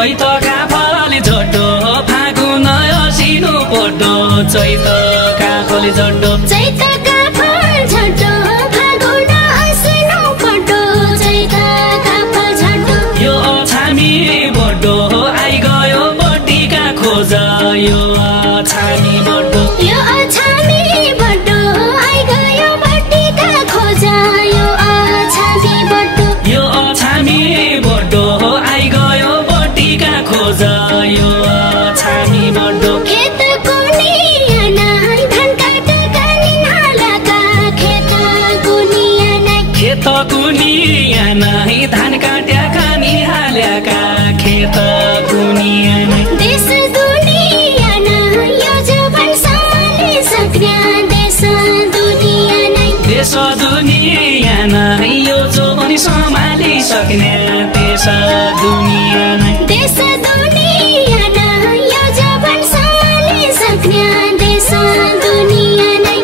चैतका फल झोटो फागुन असिनो पोटो चैतका फल झोटो चैतका फल झोटो फागुन असिनो पोटो चैतका फल झोटो यो अछामी बोटो आइ गयो बटीका खोज यो अछामी बोटो यो अछामी बोटो आइ गयो बटीका खोज यो अछामी बोटो यो अछामी बोटो आइ गयो बटीका खोज यो अछामी बोटो खेतको नियाना धान काटेका निहालका खेतको नियाना खेतको नियाना धान काट्याका निहाल्याका खेतको नियाना देश दुनियाना यो जवान सम्हाली सक्ने देश दुनियाना देश दुनियाना यो जवान सम्हाली सक्ने देश दुनियाना देश दुनियाना यो जवान सम्हाली सक्ने देश दुनियाना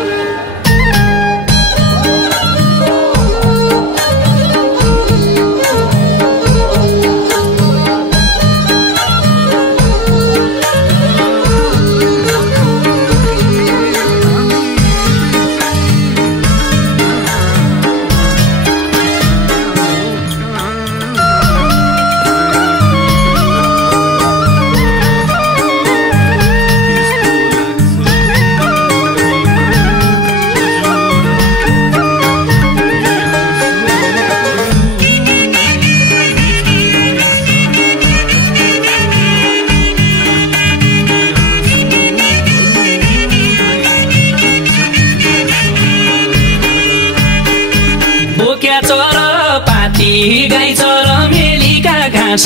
बोक्या चर पाती गाई चर मेलीका घाँस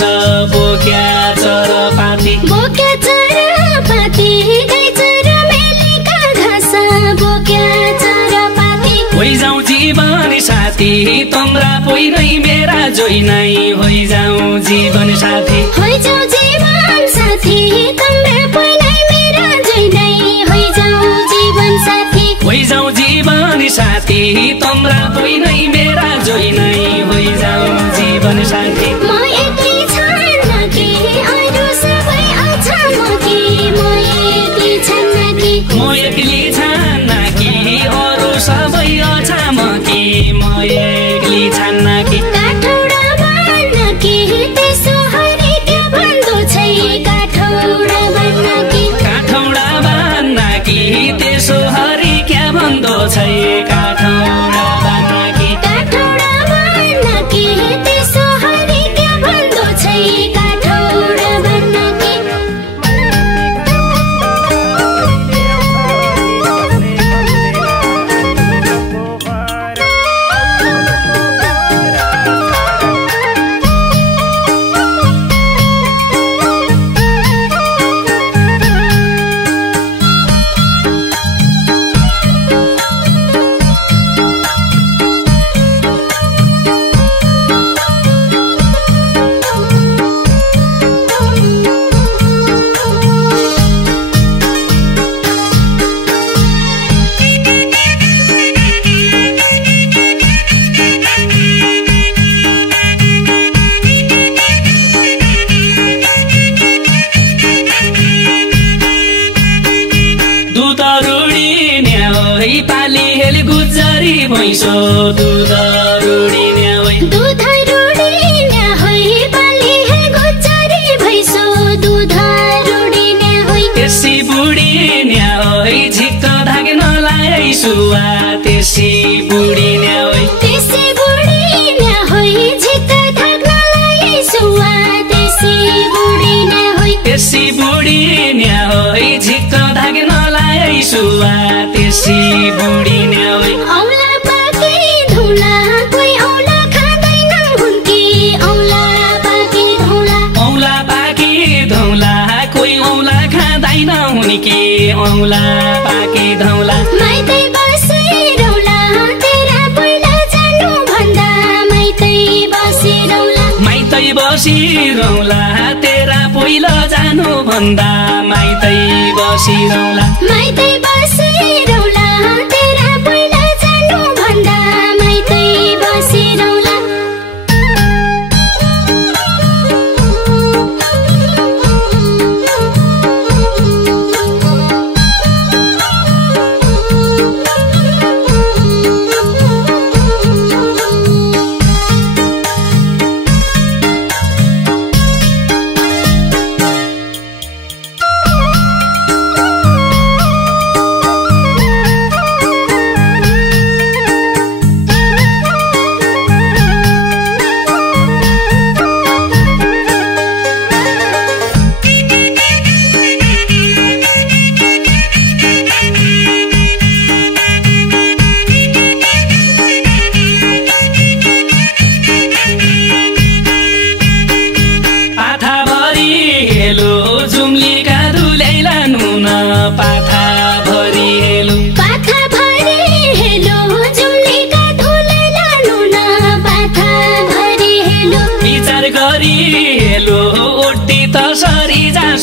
बोक्या चर पाती बोक्या चरपाती गाई चर मेलीका घाँस बोक्या चरपाती होइजाऊ जीवन साथी तम्रा पोइ नै मेरा जोइ नै होइजाऊ जीवन साथी होइजाऊ जीवन साथी तम्रा पोइ नै मेरा जोइ नै होइजाऊ जीवन साथी होइजाऊ जीवन साथी तम्रा पोइ नै मेरा जोइ नै होइजाऊ जीवन साथी म एक्लै छान्न कि अरू सबै अछाम कि म एक्लै छान्न कि म एक्लै छान्न कि अरू सबै अछाम कि म एक्लै छान्न कि काठौडा बान्न कि त्यसो हरि के भन्दो छै काठौडा बान्न कि काठौडा बान्न कि त्यसो हरि क्या भन्दो छै काठौडा बान्न कि काठौडा बान्न कि त्यसो हरि के भन्दो छै काठौडा बान्न कि दुध रुडी न्याउै पाली हेल गुजरी भैँसो दुध रुडी न्याउै दुध रुडिने होइ बाली हे गुजरी भैँसो दुध रुडिने होइ त्यसै बुढी न्याउै झिक्क धाग्नलाई सुवा त्यसै बुढी न्याउै त्यसै बुढिने होइ झिक्क थाक्नलाई सुवा त्यसै बुढिने होइ त्यसै बुढी न्याउै झिक्क धाग्नलाई सुवा त्यसै बुढी न्याउै औला पाके धौला कोही औला खाँदैन हुन्की औला पाके धौला औला पाकी धौला कोही औला खाँदैन हुन्की औला पाकी धौला माइतै बसिरौला तेरा पहिला जानु भन्दा माइतै बसिरौला माइतै बसिरौला तेरा पहिलो जानु भन्दा माइतै बसिरौला माइतै बसिरौला तेरा पहिला जानु भन्दा माइतै बसिरौला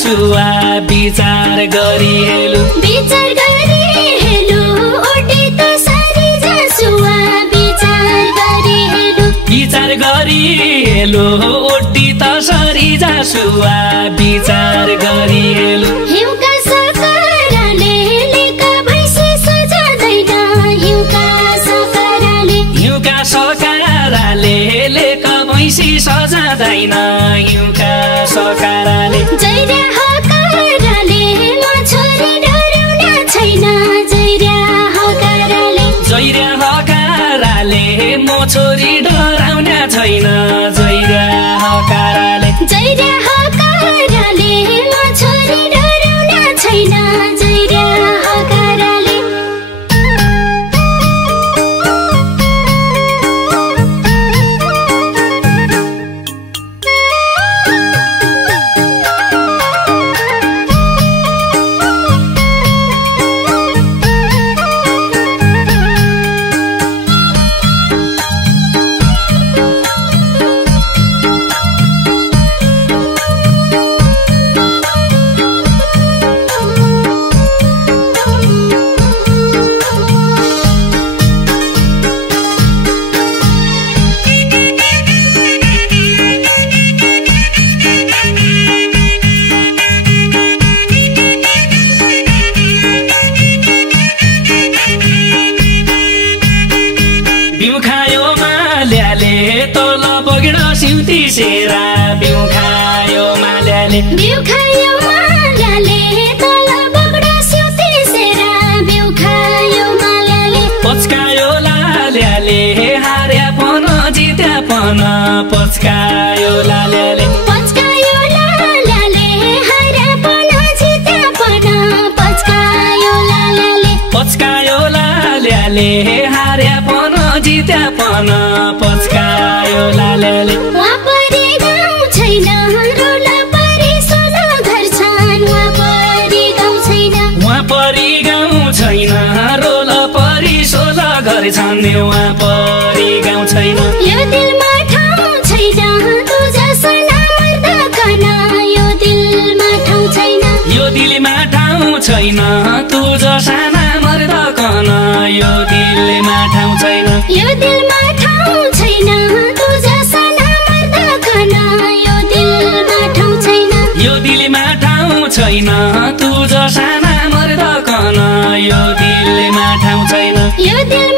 जासुवा विचार गरी हेलु विचार गरी हेलु ओटे त सारी जासुवा विचार गरी हेलु विचार गरी हेलु ओटी त सरी जासुवा विचार गरी हेलु हिउँका सकराले लेका भैँसी सजादैन हिउँका सकराले लेका भैँसी सजादैन हिउँका सकराले जैर्या हकाराले म छोरी डराउन छैन जैर्या हकाराले म छोरी डराउन छैन जैर्या हकाराले म छोरी डराउन छैन जैर्या हकाराले सेरा बिउ खायो माल्याले तल बगडा स्युती सेरा बिउ खायो माल्याले पच्कायो लाल्याले हार्या पन जित्या पन पच्कायो लाल्याले हार्या पन जित्या पन पच्कायो लाल्याले हार्या पन जित्या पन पच्कायो लाल्याले छन् उहाँ परी गाउँ छैन यो दिलमा ठाउँ छैन तु जसना मर्दकन यो दिलमा ठाउँ छैन यो दिलमा ठाउँ छैन तु जसना मर्दकन यो दिलमा ठाउँ छैन यो दिलमा ठाउँ छैन तु जसना मर्दकन यो दिलमा ठाउँ छैन यो दिलमा ठाउँ छैन तु जसना मर्दकन यो दिलमा ठाउँ छैन यो दिल